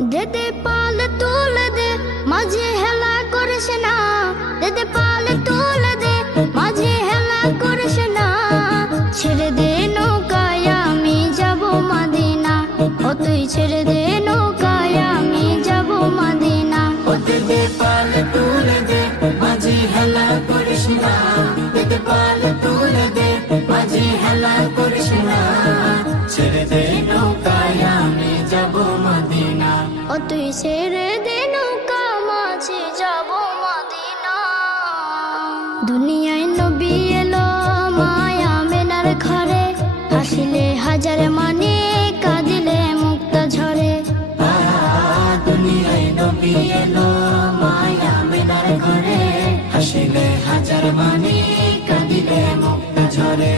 দেদে পাল তুলে দে মাঝে হেলা করিস না, দেদে পাল তুলে দে মাঝে হেলা করিস না। ছেড়ে দে নৌকায় আমি যাব মদিনা, ও তুই ছেড়ে দে নৌকায় আমি যাব মদিনা। ও দেদে পাল তুলে দে মাঝে হেলা করিস না, দেদে পাল তুলে দে মাঝে হেলা করিস না। ছেড়ে দে নৌকায় আমি যাব মদিনা, ও তুই ছেড়ে দে নৌকা মাঝে যাব মদিনা। দুনিয়ায় নবী এলো মায়া মেনার ঘরে, হাসিলে হাজার মানে কাঁদিলে মুক্তা ঝরে। দুনিয়ায় নবী এলো মায়া মেনার ঘরে, হাসিলে হাজার মানে কাঁদিলে মুক্তা ঝরে।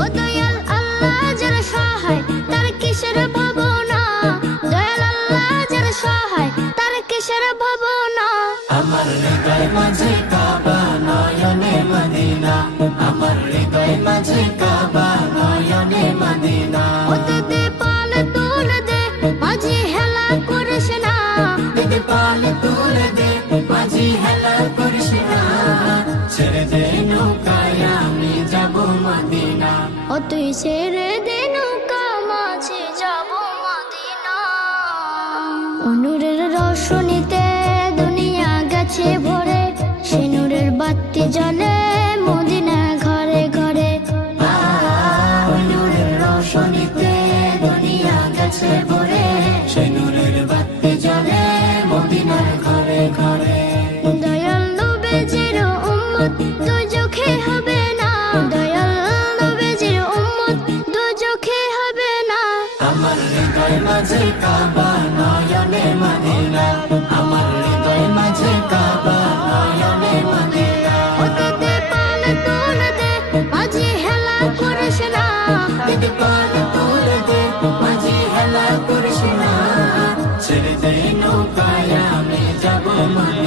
ও দয়াল আল্লাহ যার সহায় তার কিসের ভাবনা, দয়াল আল্লাহ যার সহায় তার কিসের ভাবনা। আমার হৃদয় মাঝে কাবা নয়নে মদিনা, আমার হৃদয় মাঝে কাবা নয়নে মদিনা। ও দেদে পাল তুলে দে মাঝে হেলা করিস না, দেদে পাল তুলে দে মাঝি হেলা করিস না। ছেড়ে দে নৌকায় আমি যাব মদিনা, ও তুই ছেড়ে দে নৌকা মাঝে যাব মদিনা। নূরের রোশনীতে দুনিয়া গেছে ভরে, সে নূরের বাতি জ্বলে মদিনা ঘরে ঘরে। নূরের রোশনীতে দুনিয়া গেছে ভরে, সে নূরের বাতি জ্বলে মদিনার ঘরে ঘরে। দয়াল নবীজির উম্মত দুজখে হবে না, দয়াল নবীজির উম্মত দুজখে হবে না। আমার হৃদয় মাঝে কাবা নয়নে মদিনা, আমার হৃদয় মাঝে কাবা নয়নে মদিনা। ও দেদে পাল তুলে দে মাঝে হেলা করিস না, দেদে পাল তুলে দে মাঝি হেলা করিস না। ছেড়ে দে নৌকায় আমি যাব মদিনা।